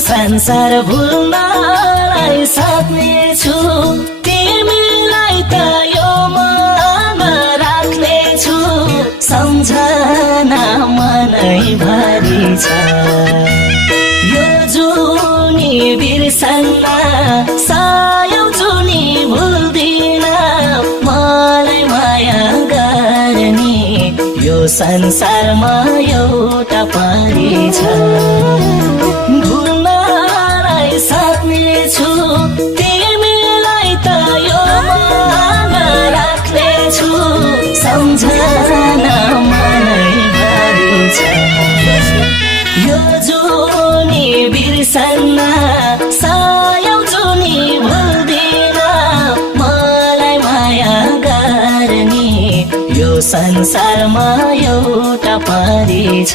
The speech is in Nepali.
संसार भुल्नलाई सक्ने छु तिमीलाई त यो मनमा राख्ने छु सम्झना मनैभरि छ यो जुनी बिर्सन्न सायौं जुनी भुल्दिन मलाई माया गर्ने यो संसारमा एउटा परी छ भुल्नलाई सक्ने छु तिमीलाई त यो मनमा राख्ने छु सम्झना मनैभरि छ यो जुनी बिर्सन्न सायौं जुनी भुल्दिन मलाई माया गर्ने यो संसारमा एउटा परी छ।